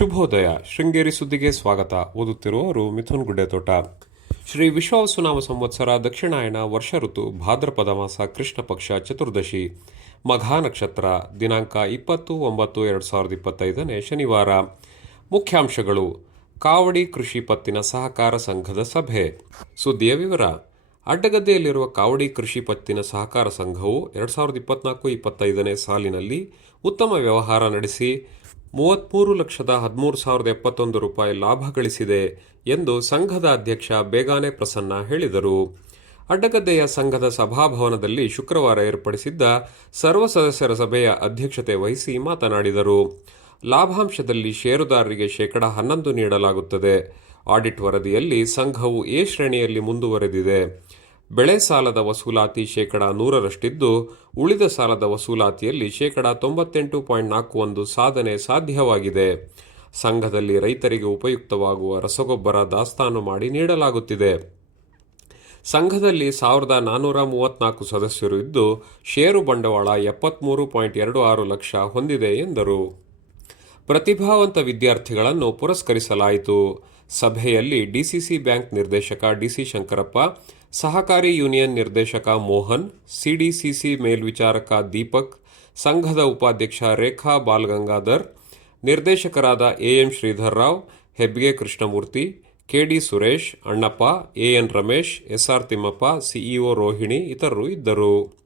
ಶುಭೋದಯ. ಶೃಂಗೇರಿ ಸುದ್ದಿಗೆ ಸ್ವಾಗತ. ಓದುತ್ತಿರುವವರು ಮಿಥುನ್ ಗುಡ್ಡೆತೋಟ. ಶ್ರೀ ವಿಶ್ವಾವಸುನಾಮ ಸಂವತ್ಸರ ದಕ್ಷಿಣಾಯನ ವರ್ಷ ಋತು ಭಾದ್ರಪದ ಮಾಸ ಕೃಷ್ಣ ಪಕ್ಷ ಚತುರ್ದಶಿ. ಮಘಾ ನಕ್ಷತ್ರ. ದಿನಾಂಕ ಇಪ್ಪತ್ತು ಒಂಬತ್ತು ಎರಡು ಸಾವಿರದ ಇಪ್ಪತ್ತೈದನೇ ಶನಿವಾರ. ಮುಖ್ಯಾಂಶಗಳು. ಕಾವಡಿ ಕೃಷಿ ಪತ್ತಿನ ಸಹಕಾರ ಸಂಘದ ಸಭೆ. ಸುದ್ದಿಯ ವಿವರ. ಅಡ್ಡಗದ್ದೆಯಲ್ಲಿರುವ ಕಾವಡಿ ಕೃಷಿ ಪತ್ತಿನ ಸಹಕಾರ ಸಂಘವು ಎರಡು ಸಾವಿರದ ಇಪ್ಪತ್ನಾಲ್ಕು ಇಪ್ಪತ್ತೈದನೇ ಸಾಲಿನಲ್ಲಿ ಉತ್ತಮ ವ್ಯವಹಾರ ನಡೆಸಿ ಮೂವತ್ತ್ಮೂರು ಲಕ್ಷದ ಹದಿಮೂರು ಸಾವಿರದ ಎಪ್ಪತ್ತೊಂದು ರೂಪಾಯಿ ಲಾಭ ಗಳಿಸಿದೆ ಎಂದು ಸಂಘದ ಅಧ್ಯಕ್ಷ ಬೇಗಾನೆ ಪ್ರಸನ್ನ ಹೇಳಿದರು. ಅಡ್ಡಗದ್ದೆಯ ಸಂಘದ ಸಭಾಭವನದಲ್ಲಿ ಶುಕ್ರವಾರ ಏರ್ಪಡಿಸಿದ್ದ ಸರ್ವ ಸದಸ್ಯರ ಸಭೆಯ ಅಧ್ಯಕ್ಷತೆ ವಹಿಸಿ ಮಾತನಾಡಿದರು. ಲಾಭಾಂಶದಲ್ಲಿ ಷೇರುದಾರರಿಗೆ ಶೇಕಡ ಹನ್ನೊಂದು ನೀಡಲಾಗುತ್ತದೆ. ಆಡಿಟ್ ವರದಿಯಲ್ಲಿ ಸಂಘವು ಎ ಶ್ರೇಣಿಯಲ್ಲಿ ಮುಂದುವರೆದಿದೆ. ಬೆಳೆ ಸಾಲದ ವಸೂಲಾತಿ ಶೇಕಡ ನೂರರಷ್ಟಿದ್ದು, ಉಳಿದ ಸಾಲದ ವಸೂಲಾತಿಯಲ್ಲಿ ಶೇಕಡ ತೊಂಬತ್ತೆಂಟು ಪಾಯಿಂಟ್ ನಾಲ್ಕು ಒಂದು ಸಾಧನೆ ಸಾಧ್ಯವಾಗಿದೆ. ಸಂಘದಲ್ಲಿ ರೈತರಿಗೆ ಉಪಯುಕ್ತವಾಗುವ ರಸಗೊಬ್ಬರ ದಾಸ್ತಾನು ಮಾಡಿ ನೀಡಲಾಗುತ್ತಿದೆ. ಸಂಘದಲ್ಲಿ ಸಾವಿರದ ನಾನ್ನೂರ ಮೂವತ್ನಾಲ್ಕು ಸದಸ್ಯರು ಇದ್ದು, ಷೇರು ಬಂಡವಾಳ ಎಪ್ಪತ್ತ್ಮೂರು ಪಾಯಿಂಟ್ ಎರಡು ಆರು ಲಕ್ಷ ಹೊಂದಿದೆ ಎಂದರು. ಪ್ರತಿಭಾವಂತ ವಿದ್ಯಾರ್ಥಿಗಳನ್ನು ಪುರಸ್ಕರಿಸಲಾಯಿತು. ಸಭೆಯಲ್ಲಿ ಡಿಸಿಸಿ ಬ್ಯಾಂಕ್ ನಿರ್ದೇಶಕ ಡಿಸಿ ಶಂಕರಪ್ಪ, ಸಹಕಾರಿ ಯೂನಿಯನ್ ನಿರ್ದೇಶಕ ಮೋಹನ್, ಸಿಡಿಸಿಸಿ ಮೇಲ್ವಿಚಾರಕ ದೀಪಕ್, ಸಂಘದ ಉಪಾಧ್ಯಕ್ಷ ರೇಖಾ ಬಾಲ್ಗಂಗಾಧರ್, ನಿರ್ದೇಶಕರಾದ AM Shridhar Rao, ಹೆಬ್ಗೆ Krishnamurthy, KD Suresh, Annappa, AN Ramesh, SR Thimmappa, CEO Rohini ಇತರರು ಇದ್ದರು.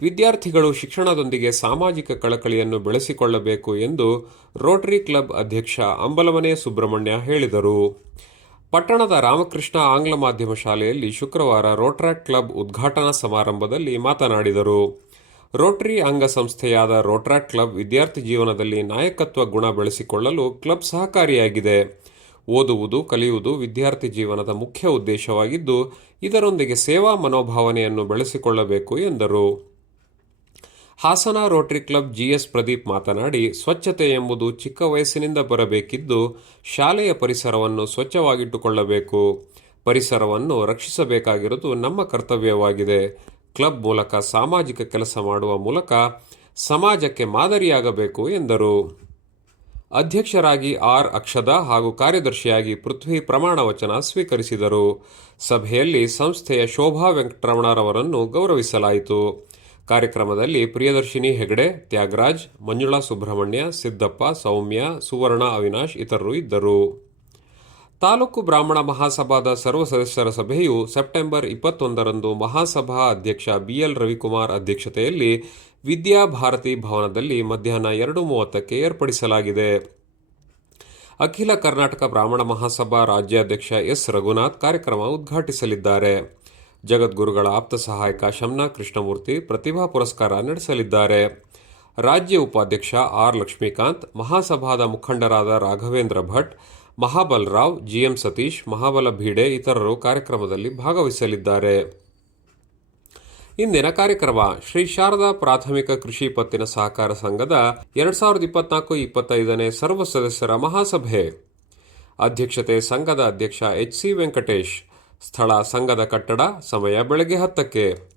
ವಿದ್ಯಾರ್ಥಿಗಳು ಶಿಕ್ಷಣದೊಂದಿಗೆ ಸಾಮಾಜಿಕ ಕಳಕಳಿಯನ್ನು ಬೆಳೆಸಿಕೊಳ್ಳಬೇಕು ಎಂದು ರೋಟರಿ ಕ್ಲಬ್ ಅಧ್ಯಕ್ಷ ಅಂಬಲಮನೆ ಸುಬ್ರಹ್ಮಣ್ಯ ಹೇಳಿದರು. ಪಟ್ಟಣದ ರಾಮಕೃಷ್ಣ ಆಂಗ್ಲ ಮಾಧ್ಯಮ ಶಾಲೆಯಲ್ಲಿ ಶುಕ್ರವಾರ ರೋಟ್ರಾಕ್ ಕ್ಲಬ್ ಉದ್ಘಾಟನಾ ಸಮಾರಂಭದಲ್ಲಿ ಮಾತನಾಡಿದರು. ರೋಟರಿ ಅಂಗಸಂಸ್ಥೆಯಾದ ರೋಟ್ರಾಕ್ ಕ್ಲಬ್ ವಿದ್ಯಾರ್ಥಿ ಜೀವನದಲ್ಲಿ ನಾಯಕತ್ವ ಗುಣ ಬೆಳೆಸಿಕೊಳ್ಳಲು ಕ್ಲಬ್ ಸಹಕಾರಿಯಾಗಿದೆ. ಓದುವುದು, ಕಲಿಯುವುದು ವಿದ್ಯಾರ್ಥಿ ಜೀವನದ ಮುಖ್ಯ ಉದ್ದೇಶವಾಗಿದ್ದು, ಇದರೊಂದಿಗೆ ಸೇವಾ ಮನೋಭಾವನೆಯನ್ನು ಬೆಳೆಸಿಕೊಳ್ಳಬೇಕು ಎಂದರು. Hassan rotary club GS Pradeep ಮಾತನಾಡಿ, ಸ್ವಚ್ಛತೆ ಎಂಬುದು ಚಿಕ್ಕ ವಯಸ್ಸಿನಿಂದ ಬರಬೇಕಿದ್ದು, ಶಾಲೆಯ ಪರಿಸರವನ್ನು ಸ್ವಚ್ಛವಾಗಿಟ್ಟುಕೊಳ್ಳಬೇಕು. ಪರಿಸರವನ್ನು ರಕ್ಷಿಸಬೇಕಾಗಿರುವುದು ನಮ್ಮ ಕರ್ತವ್ಯವಾಗಿದೆ. ಕ್ಲಬ್ ಮೂಲಕ ಸಾಮಾಜಿಕ ಕೆಲಸ ಮಾಡುವ ಮೂಲಕ ಸಮಾಜಕ್ಕೆ ಮಾದರಿಯಾಗಬೇಕು ಎಂದರು. ಅಧ್ಯಕ್ಷರಾಗಿ ಆರ್. ಅಕ್ಷದ ಹಾಗೂ ಕಾರ್ಯದರ್ಶಿಯಾಗಿ ಪೃಥ್ವಿ ಪ್ರಮಾಣ ವಚನ ಸ್ವೀಕರಿಸಿದರು. ಸಭೆಯಲ್ಲಿ ಸಂಸ್ಥೆಯ ಶೋಭಾ ವೆಂಕಟರಮಣರವರನ್ನು ಗೌರವಿಸಲಾಯಿತು. ಕಾರ್ಯಕ್ರಮದಲ್ಲಿ ಪ್ರಿಯದರ್ಶಿನಿ ಹೆಗಡೆ, ತ್ಯಾಗರಾಜ್, ಮಂಜುಳಾ ಸುಬ್ರಹ್ಮಣ್ಯ, ಸಿದ್ದಪ್ಪ, ಸೌಮ್ಯ, ಸುವರ್ಣ ಅವಿನಾಶ್ ಇತರರು ಇದ್ದರು. ತಾಲೂಕು ಬ್ರಾಹ್ಮಣ ಮಹಾಸಭಾದ ಸರ್ವ ಸದಸ್ಯರ ಸಭೆಯು ಸೆಪ್ಟೆಂಬರ್ ಇಪ್ಪತ್ತೊಂದರಂದು ಮಹಾಸಭಾ ಅಧ್ಯಕ್ಷ ಬಿಎಲ್ ರವಿಕುಮಾರ್ ಅಧ್ಯಕ್ಷತೆಯಲ್ಲಿ ವಿದ್ಯಾಭಾರತಿ ಭವನದಲ್ಲಿ ಮಧ್ಯಾಹ್ನ ಎರಡು ಮೂವತ್ತಕ್ಕೆ ಏರ್ಪಡಿಸಲಾಗಿದೆ. ಅಖಿಲ ಕರ್ನಾಟಕ ಬ್ರಾಹ್ಮಣ ಮಹಾಸಭಾ ರಾಜ್ಯಾಧ್ಯಕ್ಷ ಎಸ್. ರಘುನಾಥ್ ಕಾರ್ಯಕ್ರಮ ಉದ್ಘಾಟಿಸಲಿದ್ದಾರೆ. ಜಗದ್ಗುರುಗಳ ಆಪ್ತ ಸಹಾಯಕ ಶಮ್ನಾ ಕೃಷ್ಣಮೂರ್ತಿ ಪ್ರತಿಭಾ ಪುರಸ್ಕಾರ ನಡೆಸಲಿದ್ದಾರೆ. ರಾಜ್ಯ ಉಪಾಧ್ಯಕ್ಷ ಆರ್ ಲಕ್ಷ್ಮೀಕಾಂತ್, ಮಹಾಸಭಾದ ಮುಖಂಡರಾದ ರಾಘವೇಂದ್ರ ಭಟ್, ಮಹಾಬಲ್ ರಾವ್, ಜಿಎಂ ಸತೀಶ್, ಮಹಾಬಲ ಭೀಡೆ ಇತರರು ಕಾರ್ಯಕ್ರಮದಲ್ಲಿ ಭಾಗವಹಿಸಲಿದ್ದಾರೆ. ಇಂದಿನ ಕಾರ್ಯಕ್ರಮ ಶ್ರೀ ಶಾರದಾ ಪ್ರಾಥಮಿಕ ಕೃಷಿ ಪತ್ತಿನ ಸಹಕಾರ ಸಂಘದ ಎರಡ್ ಸಾವಿರದ ಇಪ್ಪತ್ನಾಲ್ಕು ಇಪ್ಪತ್ತೈದನೇ ಸರ್ವ ಸದಸ್ಯರ ಮಹಾಸಭೆ. ಅಧ್ಯಕ್ಷತೆ ಸಂಘದ ಅಧ್ಯಕ್ಷ ಎಚ್ ಸಿ ವೆಂಕಟೇಶ್ ಸ್ಥಳ ಸಂಘದ ಕಟ್ಟಡ ಸಮಯ ಬೆಳಗ್ಗೆ ಹತ್ತಕ್ಕೆ.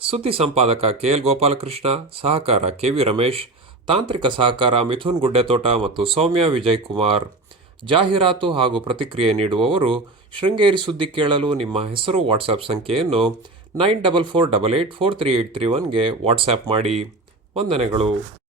ಸುದ್ದಿ ಸಂಪಾದಕ ಕೆಎಲ್ ಗೋಪಾಲಕೃಷ್ಣ, ಸಹಕಾರ ಕೆವಿ ರಮೇಶ್, ತಾಂತ್ರಿಕ ಸಹಕಾರ ಮಿಥುನ್ ಗುಡ್ಡೆತೋಟ ಮತ್ತು ಸೌಮ್ಯ ವಿಜಯ್ ಕುಮಾರ್ ಜಾಹೀರಾತು ಹಾಗೂ ಪ್ರತಿಕ್ರಿಯೆ ನೀಡುವವರು, ಶೃಂಗೇರಿ ಸುದ್ದಿ ಕೇಳಲು ನಿಮ್ಮ ಹೆಸರು ವಾಟ್ಸ್ಆಪ್ ಸಂಖ್ಯೆಯನ್ನು nine double four double eight four three eight three ಒನ್ಗೆ WhatsApp ಮಾಡಿ. ವಂದನೆಗಳು.